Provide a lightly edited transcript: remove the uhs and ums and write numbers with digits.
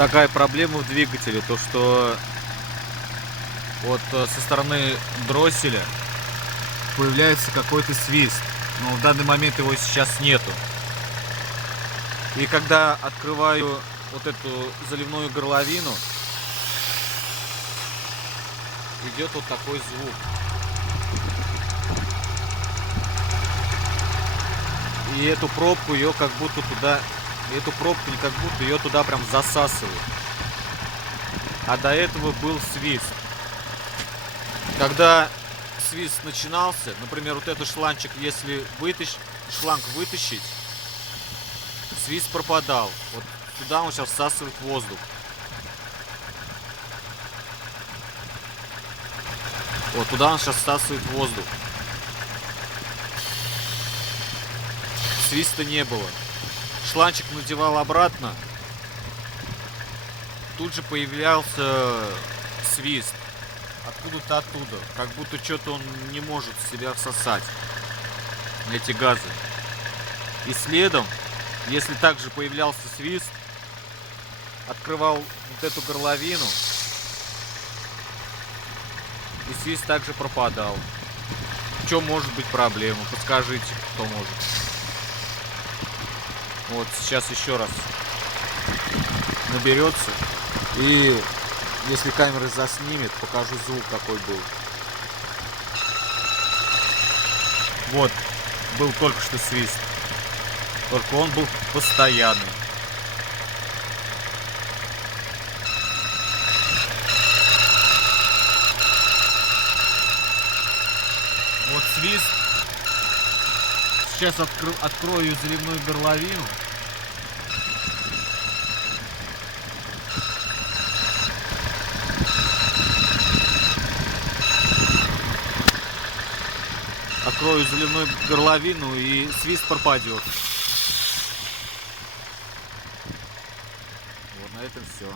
такая проблема в двигателе, то что вот со стороны дросселя появляется какой-то свист, но в данный момент его сейчас нету. И когда открываю вот эту заливную горловину, идет вот такой звук. И эту пробку ее как будто туда, эту пробку не как будто ее туда прям засасывает. А до этого был свист. Когда свист начинался, например, вот этот шланчик, если шланг вытащить, свист пропадал. Вот туда он сейчас всасывает воздух. Вот туда он сейчас всасывает воздух. Свиста не было. Шланчик надевал обратно. Тут же появлялся свист. Откуда-то оттуда. Как будто что-то он не может в себя всосать. Эти газы. И следом, если также появлялся свист, открывал вот эту горловину, и свист также пропадал. В чем может быть проблема? Подскажите, кто может. Вот сейчас еще раз наберется. И если камера заснимет, покажу звук, какой был. Вот, был только что свист. Только он был постоянный. Вот свист. Сейчас открою заливную горловину. Открою заливную горловину, и свист пропадет. Вот на этом все.